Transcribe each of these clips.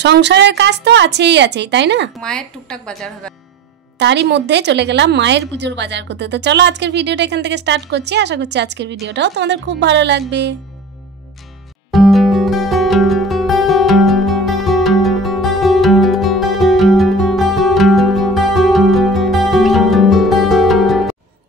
সংসারের কাজ তো আছেই আছেই, তাই না? মায়ের টুকটাক বাজার হবে, তারই মধ্যে চলে গেলাম মায়ের পুজোর বাজার করতে। তো চলো আজকের ভিডিওটা এখান থেকে স্টার্ট করছি। আশা করছি আজকের ভিডিওটাও তোমাদের খুব ভালো লাগবে।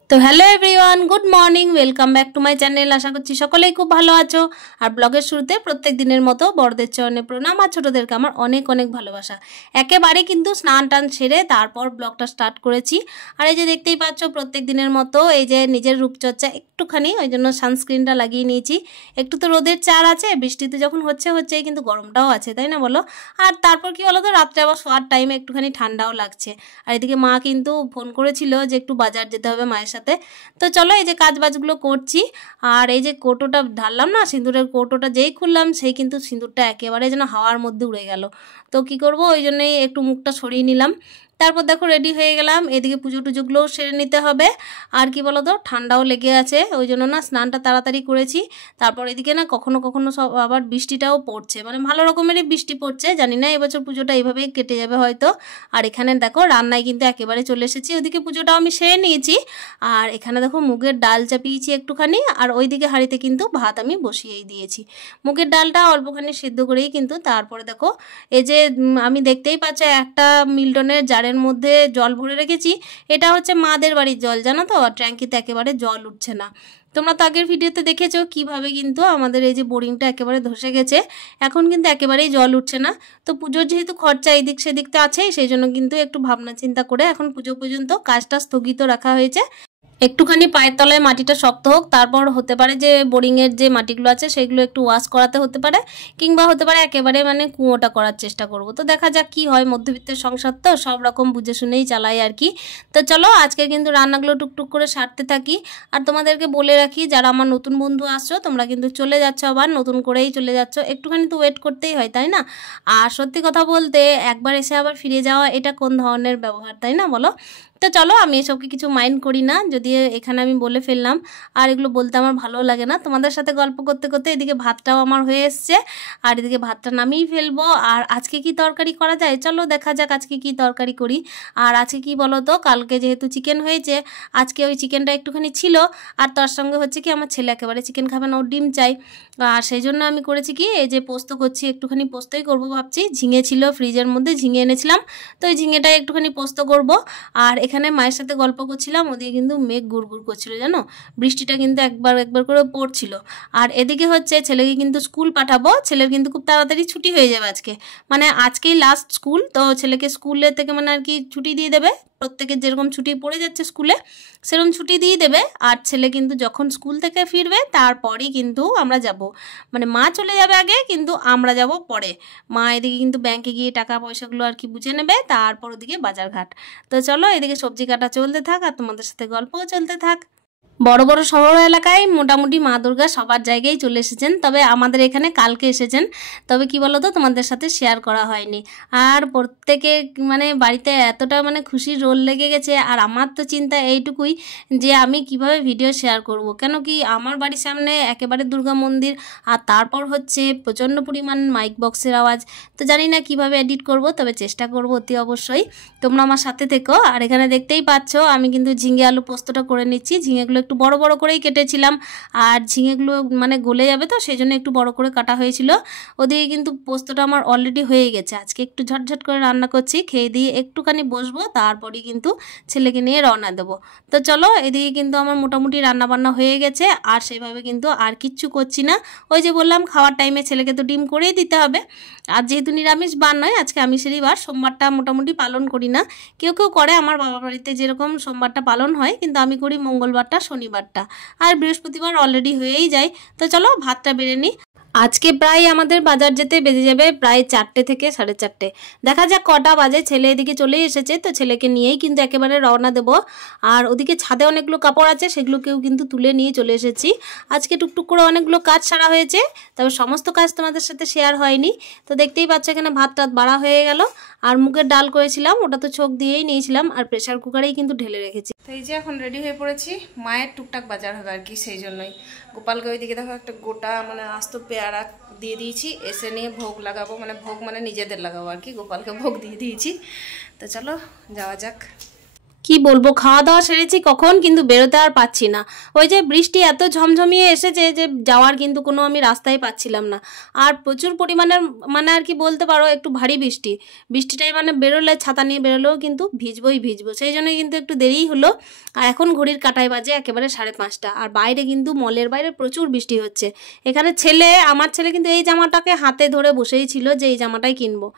তো hello everyone, good morning, welcome back to my channel. আশা করছি সকলেই খুব ভালো আছো। আর ব্লগের শুরুতে প্রত্যেক দিনের মতো বড়দের চরণে প্রণাম, আর ছোটোদেরকে আমার অনেক অনেক ভালোবাসা। একেবারে কিন্তু স্নান টান সেরে তারপর ব্লগটা স্টার্ট করেছি। আর এই যে দেখতেই পাচ্ছ প্রত্যেক দিনের মতো এই যে নিজের রূপচর্চা একটুখানি, ওই জন্য সানস্ক্রিনটা লাগিয়ে নিয়েছি। একটু তো রোদের চার আছে, বৃষ্টিতে যখন হচ্ছে কিন্তু গরমটাও আছে, তাই না বলো? আর তারপর কি বলো তো, রাত্রে আবার শোয়ার টাইমে একটুখানি ঠান্ডাও লাগছে। আর এদিকে মা কিন্তু ফোন করেছিল যে একটু বাজার যেতে হবে মায়ের সাথে। তো চলো এই যে কাজ বাজগুলো করছি। আর এই যে কৌটোটা ঢাললাম না, সিঁদুরের কৌটোটা যেই খুললাম সেই কিন্তু সিঁদুরটা একেবারে যেন হাওয়ার মধ্যে উড়ে গেল। তো কি করব, ওই জন্যই একটু মুখটা সরিয়ে নিলাম। তারপর দেখো রেডি হয়ে গেলাম। এদিকে পুজো টুজোগুলোও সেরে নিতে হবে। আর কি বলো তো, ঠান্ডাও লেগে আছে, ওই জন্য না স্নানটা তাড়াতাড়ি করেছি। তারপর এদিকে না কখনো কখনো সব আবার বৃষ্টিটাও পড়ছে, মানে ভালো রকমেরই বৃষ্টি পড়ছে। জানি না এবছর পুজোটা এইভাবেই কেটে যাবে হয়তো। আর এখানে দেখো রান্নায় কিন্তু একেবারে চলে এসেছি। ওদিকে পুজোটাও আমি সেরে নিয়েছি। আর এখানে দেখো মুগের ডাল চাপিয়েছি একটুখানি, আর ওইদিকে হাঁড়িতে কিন্তু ভাত আমি বসিয়েই দিয়েছি। মুগের ডালটা অল্পখানি সিদ্ধ করেই কিন্তু তারপরে দেখো এই যে আমি দেখতেই পাচ্ছি একটা মিল্টনের জারের মধ্যে জল ভরে রেখেছি। এটা হচ্ছে মাদের বাড়ির জল, জানো তো, ট্যাঙ্কিতে একেবারে জল উঠছে না। তোমরা তো আগের ভিডিওতে দেখেছো কিভাবে কিন্তু আমাদের এই যে বোরিংটা একেবারে ধসে গেছে, এখন কিন্তু একেবারেই জল উঠছে না। তো পুজোর যেহেতু খরচা এদিক সেদিক তো আছেই, সেই জন্য কিন্তু একটু ভাবনা চিন্তা করে এখন পুজো পর্যন্ত কাজটা স্থগিত রাখা হয়েছে। একটুখানি পায়ের তলায় মাটিটা শক্ত হোক, তারপর হতে পারে যে বোরিংয়ের যে মাটিগুলো আছে সেগুলো একটু ওয়াশ করাতে হতে পারে, কিংবা হতে পারে একেবারে মানে কুয়োটা করার চেষ্টা করব। তো দেখা যাক কি হয়, মধ্যবিত্তের সংসার তো সব রকম বুঝে শুনেই চালাই আর কি। তো চলো আজকে কিন্তু রান্নাগুলো টুকটুক করে সারতে থাকি। আর তোমাদেরকে বলে রাখি, যারা আমার নতুন বন্ধু আসছো তোমরা কিন্তু চলে যাচ্ছ, আবার নতুন করেই চলে যাচ্ছ, একটুখানি তো ওয়েট করতেই হয়, তাই না? আর সত্যি কথা বলতে একবার এসে আবার ফিরে যাওয়া, এটা কোন ধরনের ব্যবহার, তাই না বলো? তো চলো আমি এসবকে কিছু মাইন্ড করি না, যদি এখানে আমি বলে ফেললাম। আর এগুলো বলতে আমার ভালো লাগে না। তোমাদের সাথে গল্প করতে করতে এদিকে ভাতটাও আমার হয়ে এসছে, আর এদিকে ভাতটা নামিয়ে ফেলবো। আর আজকে কি তরকারি করা যায় চলো দেখা যাক আজকে কি তরকারি করি। আর আজকে কি বলো তো, কালকে যেহেতু চিকেন হয়েছে, আজকে ওই চিকেনটা একটুখানি ছিল। আর তার সঙ্গে হচ্ছে কি আমার ছেলে একেবারে চিকেন খাবে না, ওর ডিম চাই। আর সেই জন্য আমি করেছি কি, এই যে পোস্ত করছি, একটুখানি পোস্তই করবো ভাবছি। ঝিঙে ছিল ফ্রিজের মধ্যে, ঝিঙে এনেছিলাম, তো ওই ঝিঙেটাই একটুখানি পোস্ত করব। আর এখানে মায়ের সাথে গল্প করছিলাম, ওদিকে কিন্তু মেঘ গুড়গুড় করছিল, জানো, বৃষ্টিটা কিন্তু একবার একবার করে পড়ছিল। আর এদিকে হচ্ছে ছেলেকে কিন্তু স্কুল পাঠাবো, ছেলের কিন্তু খুব তাড়াতাড়ি ছুটি হয়ে যাবে আজকে, মানে আজকেই লাস্ট স্কুল। তো ছেলেকে স্কুলে থেকে মানে আর কি ছুটি দিয়ে দেবে, প্রত্যেকের যেরকম ছুটি পড়ে যাচ্ছে স্কুলে সেরকম ছুটি দিয়ে দেবে। আর ছেলে কিন্তু যখন স্কুল থেকে ফিরবে তারপরই কিন্তু আমরা যাব, মানে মা চলে যাবে আগে কিন্তু আমরা যাব পরে। মা এদিকে কিন্তু ব্যাংকে গিয়ে টাকা পয়সাগুলো আর কি বুঝে নেবে, তারপর ওদিকে বাজারঘাট। তো চলো এদিকে সবজি কাটা চলতে থাক আর তোমাদের সাথে গল্পও চলতে থাক। বড় বড় শহর এলাকায় মোটামুটি মা দুর্গা সবার জায়গায় চলে এসেছেন, তবে আমাদের এখানে কালকে এসেছেন। তবে কি বলো তো, তোমাদের সাথে শেয়ার করা হয়নি। আর প্রত্যেকে মানে বাড়িতে এতটা মানে খুশির রোল লেগে গেছে। আর আমার তো চিন্তা এইটুকুই যে আমি কিভাবে ভিডিও শেয়ার করব, কেন কি আমার বাড়ির সামনে একেবারে দুর্গা মন্দির, আর তারপর হচ্ছে প্রচণ্ড পরিমাণ মাইক বক্সের আওয়াজ। তো জানি না কিভাবে এডিট করব, তবে চেষ্টা করব অতি অবশ্যই। তোমরা আমার সাথে থেকো। আর এখানে দেখতেই পাচ্ছ আমি কিন্তু ঝিঙে আলু পোস্তটা করে নিচ্ছি। ঝিঙেগুলো একটু বড় বড় করেই কেটেছিলাম, আর ঝিঙেগুলো মানে গলে যাবে তো সেই জন্য একটু বড় করে কাটা হয়েছিল। ওদিকে কিন্তু পোস্তটা আমার অলরেডি হয়ে গেছে। আজকে একটু ঝটঝট করে রান্না করছি, খেয়ে দিয়ে একটুখানি বসবো, তারপরেই কিন্তু ছেলেকে নিয়ে রওনা দেবো। তো চলো এদিকে কিন্তু আমার মোটামুটি রান্না বান্না হয়ে গেছে। আর সেভাবে কিন্তু আর কিচ্ছু করছি না, ওই যে বললাম খাওয়ার টাইমে ছেলেকে তো ডিম করেই দিতে হবে। আর যেহেতু নিরামিষ বার নয়, আজকে আমিষেরই বার, সোমবারটা মোটামুটি পালন করি না। কেউ কেউ করে, আমার বাবার বাড়িতে যেরকম সোমবারটা পালন হয়, কিন্তু আমি করি মঙ্গলবারটা শনিবারটা, আর বৃহস্পতিবার অলরেডি হয়েই যায়। তো চলো ভাতটা বেড়ে নিই। আজকে প্রায় আমাদের বাজার যেতে বেজে যাবে প্রায় 4টে থেকে 4:30। দেখা যাক কটা বাজে। ছেলে এদিকে চলেই এসেছে, তো ছেলেকে নিয়েই কিন্তু একেবারে রওনা দেব। আর ওদিকে ছাদে অনেকগুলো কাপড় আছে, সেগুলোকেও কিন্তু তুলে নিয়ে চলে এসেছি। আজকে টুকটুক করে অনেকগুলো কাজ সারা হয়েছে, তবে সমস্ত কাজ তোমাদের সাথে শেয়ার হয়নি। তো দেখতেই পাচ্ছ এখানে ভাত টাত বাড়া হয়ে গেল। আর মুগের ডাল করেছিলাম, ওটা তো ছোক দিয়েই নিয়েছিলাম, আর প্রেশার কুকারেই কিন্তু ঢেলে রেখেছি। তো এই যে এখন রেডি হয়ে পড়েছি, মায়ের টুকটাক বাজার হবে আর কি, সেই জন্যই। গোপালকে ওইদিকে দেখো একটা গোটা মানে আস্ত পেয়ারা দিয়ে দিয়েছি, এসে নিয়ে ভোগ লাগাবো, মানে ভোগ মানে নিজেদের লাগাবো আর কি, গোপালকে ভোগ দিয়ে দিয়েছি। তো চলো যাওয়া যাক। কি বলবো, খাওয়া দাওয়া সেরেছি কখন, কিন্তু বেরোতে আর পাচ্ছি না। ওই যে বৃষ্টি এত ঝমঝমিয়ে এসেছে যে যাওয়ার কিন্তু কোনো আমি রাস্তায় পাচ্ছিলাম না। আর প্রচুর পরিমাণের মানে আর কি বলতে পারো একটু ভারী বৃষ্টিটাই মানে বেরোলে, ছাতা নিয়ে বেরোলেও কিন্তু ভিজবই ভিজবো, সেই জন্য কিন্তু একটু দেরিই হলো। আর এখন ঘড়ির কাঁটায় বাজে একেবারে 5:30, আর বাইরে কিন্তু মলের বাইরে প্রচুর বৃষ্টি হচ্ছে। এখানে আমার ছেলে কিন্তু এই জামাটাকে হাতে ধরে বসেই ছিল যে এই জামাটাই কিনবো।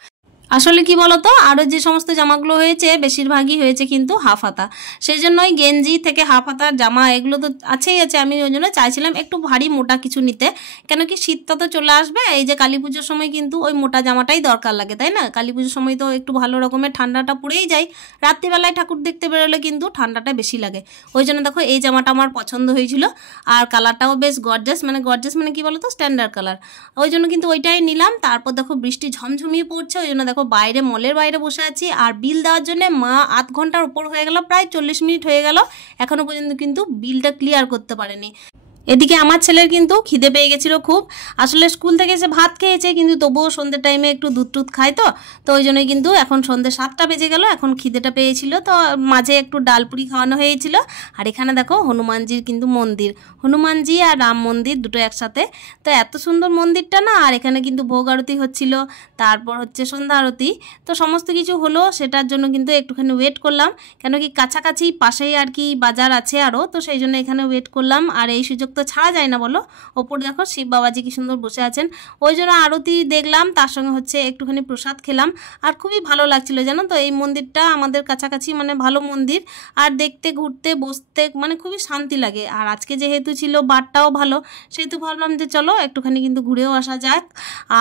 আসলে কি বলতো, আরও যে সমস্ত জামাগুলো হয়েছে বেশিরভাগই হয়েছে কিন্তু হাফ হাতা, সেই জন্যই গেঞ্জি থেকে হাফ হাতার জামা এগুলো তো আছেই আছে। আমি ওই জন্য চাইছিলাম একটু ভারী মোটা কিছু নিতে, কেন কি শীতটা তো চলে আসবে। এই যে কালী পুজোর সময় কিন্তু ওই মোটা জামাটাই দরকার লাগে, তাই না? কালী পুজোর সময় তো একটু ভালো রকমের ঠান্ডাটা পড়েই যায়, রাত্রিবেলায় ঠাকুর দেখতে বেরোলে কিন্তু ঠান্ডাটা বেশি লাগে। ওই জন্য দেখো এই জামাটা আমার পছন্দ হয়েছিল, আর কালারটাও বেশ গর্জাস মানে কি বলতো, স্ট্যান্ডার্ড কালার। ওই জন্য কিন্তু ওইটাই নিলাম। তারপর দেখো বৃষ্টি ঝমঝমিয়ে পড়ছে, ওই জন্য দেখো বাইরে মলের বাইরে বসে আছি। আর বিল দেওয়ার জন্য মা আধ ঘন্টার উপর হয়ে গেল, প্রায় 40 মিনিট হয়ে গেল, এখনো পর্যন্ত কিন্তু বিলটা ক্লিয়ার করতে পারেনি। এদিকে আমার ছেলের কিন্তু খিদে পেয়ে গেছিলো খুব। আসলে স্কুল থেকে এসে ভাত খেয়েছে, কিন্তু তবুও সন্ধ্যের টাইমে একটু দুধ টুধ খায়, তো ওই জন্যই কিন্তু এখন সন্ধ্যে 7টা বেজে গেল, এখন খিদেটা পেয়েছিল। তো মাঝে একটু ডালপুরি খাওয়ানো হয়েছিল। আর এখানে দেখো হনুমানজির কিন্তু মন্দির, হনুমানজি আর রাম মন্দির দুটো একসাথে। তো এত সুন্দর মন্দিরটা না। আর এখানে কিন্তু ভোগ আরতি হচ্ছিল, তারপর হচ্ছে সন্ধ্যা আরতি, তো সমস্ত কিছু হলো। সেটার জন্য কিন্তু একটুখানি ওয়েট করলাম, কেন কি কাছাকাছি পাশেই আর কি বাজার আছে আরও, তো সেই জন্য এখানে ওয়েট করলাম। আর এই সুযোগ তো ছাড়া যায় না বলো। ওপর দেখো শিব বাবাজি কি সুন্দর বসে আছেন, ওই জন্য আরতি দেখলাম, তার সঙ্গে হচ্ছে একটুখানি প্রসাদ খেলাম। আর খুবই ভালো লাগছিল জানো তো। এই মন্দিরটা আমাদের কাছাকাছি, মানে ভালো মন্দির, আর দেখতে ঘুরতে বসতে মানে খুবই শান্তি লাগে। আর আজকে যেহেতু ছিল বারটাও ভালো, সেহেতু ভাবলাম যে চলো একটুখানি কিন্তু ঘুরেও আসা যাক।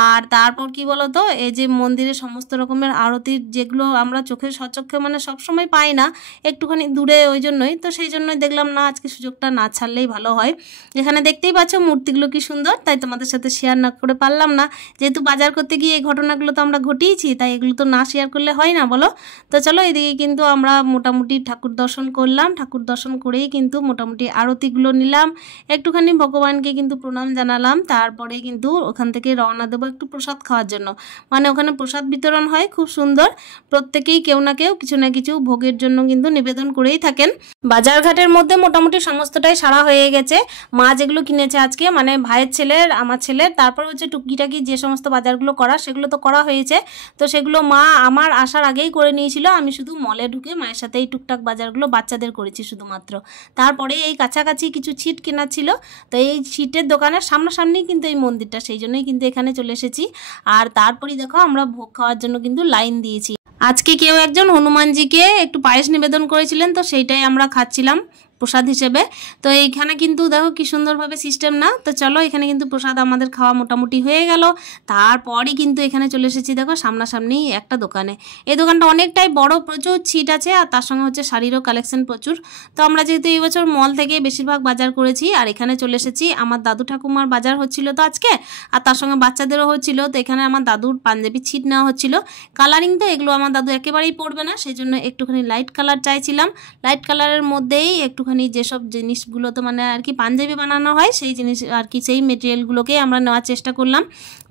আর তারপর কি বলো তো, এই যে মন্দিরের সমস্ত রকমের আরতির যেগুলো আমরা চোখে সচক্ষে মানে সবসময় পাই না, একটুখানি দূরে, ওই জন্যই তো, সেই জন্যই দেখলাম না আজকে সুযোগটা না ছাড়লেই ভালো হয়। এখানে দেখতেই পাচ্ছ মূর্তিগুলো কি সুন্দর, তাই তোমাদের সাথে শেয়ার না করে পারলাম না, যেহেতু বাজার করতে গিয়ে এই ঘটনাগুলো তো আমরা ঘটিয়েছি, তাই এগুলো তো না শেয়ার করলে হয় না বলো। তো চলো এদিকে কিন্তু আমরা মোটামুটি ঠাকুর দর্শন করলাম, ঠাকুর দর্শন করেই কিন্তু মোটামুটি আরতিগুলো নিলাম, একটুখানি ভগবানকে কিন্তু প্রণাম জানালাম। তারপরে কিন্তু ওখান থেকে রওনা দেবো একটু প্রসাদ খাওয়ার জন্য, মানে ওখানে প্রসাদ বিতরণ হয় খুব সুন্দর, প্রত্যেকেই কেউ না কেউ কিছু না কিছু ভোগের জন্য কিন্তু নিবেদন করেই থাকেন। বাজারঘাটের মধ্যে মোটামুটি সমস্তটাই সারা হয়ে গেছে। মা যেগুলো কিনেছে আজকে, মানে ভাইয়ের ছেলের, আমার ছেলের, তারপর হচ্ছে টুকিটাকি যে সমস্ত বাজারগুলো করা সেগুলো তো করা হয়েছে। তো সেগুলো মা আমার আসার আগেই করে নিয়েছিল, আমি শুধু মলে ঢুকে মায়ের সাথে এই টুকটাক বাজারগুলো বাচ্চাদের করেছি শুধুমাত্র। তারপরে এই কাছাকাছি কিছু ছিট কেনার ছিল, তো এই ছিটের দোকানের সামনাসামনি কিন্তু এই মন্দিরটা, সেই জন্যই কিন্তু এখানে চলে এসেছি। আর তারপরেই দেখো আমরা ভোগ খাওয়ার জন্য কিন্তু লাইন দিয়েছি। আজকে কেউ একজন হনুমানজিকে একটু পায়েস নিবেদন করেছিলেন, তো সেইটাই আমরা খাচ্ছিলাম প্রসাদ হিসেবে। তো এইখানে কিন্তু দেখো কি সুন্দরভাবে সিস্টেম না। তো চলো এখানে কিন্তু প্রসাদ আমাদের খাওয়া মোটামুটি হয়ে গেল। তারপরই কিন্তু এখানে চলে এসেছি দেখো সামনাসামনি একটা দোকানে। এই দোকানটা অনেকটাই বড়, প্রচুর ছিট আছে, আর তার সঙ্গে হচ্ছে শাড়িরও কালেকশন প্রচুর। তো আমরা যেহেতু এই বছর মল থেকে বেশিরভাগ বাজার করেছি, আর এখানে চলে এসেছি। আমার দাদু ঠাকুমার বাজার হচ্ছিল তো আজকে, আর তার সঙ্গে বাচ্চাদেরও হচ্ছিল। তো এখানে আমার দাদুর পাঞ্জাবি ছিট নেওয়া হচ্ছিল। কালারিং তো এগুলো আমার দাদু একেবারেই পরবে না, সেই জন্য একটুখানি লাইট কালার চাইছিলাম। লাইট কালারের মধ্যেই একটুখানি যেসব জিনিসগুলো তো মানে আর কি পাঞ্জাবি বানানো হয়, সেই জিনিস আর কি, সেই মেটেরিয়ালগুলোকেই আমরা নেওয়ার চেষ্টা করলাম।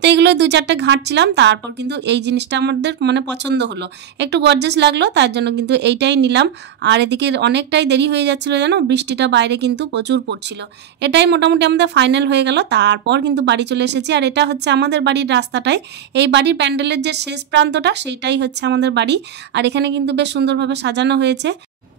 তো এগুলো 2-4টে ঘাঁটছিলাম, তারপর কিন্তু এই জিনিসটা আমাদের মানে পছন্দ হলো, একটু গর্জাস লাগলো, তার জন্য কিন্তু এইটাই নিলাম। আর এদিকে অনেকটাই দেরি হয়ে যাচ্ছিলো জানো, বৃষ্টিটা বাইরে কিন্তু প্রচুর পড়ছিল। এটাই মোটামুটি আমাদের ফাইনাল হয়ে গেল। তারপর কিন্তু বাড়ি চলে এসেছি। আর এটা হচ্ছে আমাদের বাড়ির রাস্তাটাই, এই বাড়ির প্যান্ডেলের যে শেষ প্রান্তটা সেইটাই হচ্ছে আমাদের বাড়ি। আর এখানে কিন্তু বেশ সুন্দরভাবে সাজানো হয়েছে।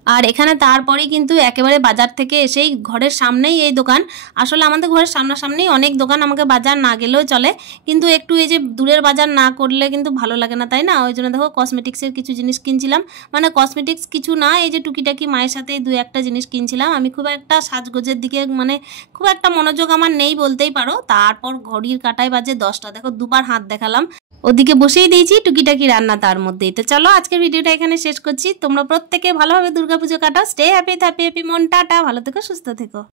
আর এখানে তারপরেই কিন্তু একেবারে বাজার থেকে এসেই ঘরের সামনেই এই দোকান। আসলে আমাদের ঘরের সামনাসামনেই অনেক দোকান, আমাকে বাজার না গেলেও চলে, কিন্তু একটু এই যে দূরের বাজার না করলে কিন্তু ভালো লাগে না, তাই না? ওই জন্য দেখো কসমেটিক্সের কিছু জিনিস কিনছিলাম, মানে কসমেটিক্স কিছু না, এই যে টুকিটাকি মায়ের সাথে 2-1টা জিনিস কিনছিলাম। আমি খুব একটা সাজগোজের দিকে মানে খুব একটা মনোযোগ আমার নেই বলতেই পারো। তারপর ঘড়ির কাঁটায় বাজে 10টা, দেখো দুবার হাত দেখালাম, ওদিকে বসেই দিয়েছি টুকিটাকি রান্না তার মধ্যেই। তো চলো আজকের ভিডিওটা এখানে শেষ করছি। তোমরা প্রত্যেকে ভালোভাবে দুর্গাপুজো কাটাও। স্টে হ্যাপি, হ্যাপি হ্যাপি মন, টাটা, ভালো থেকো, সুস্থ থেকো।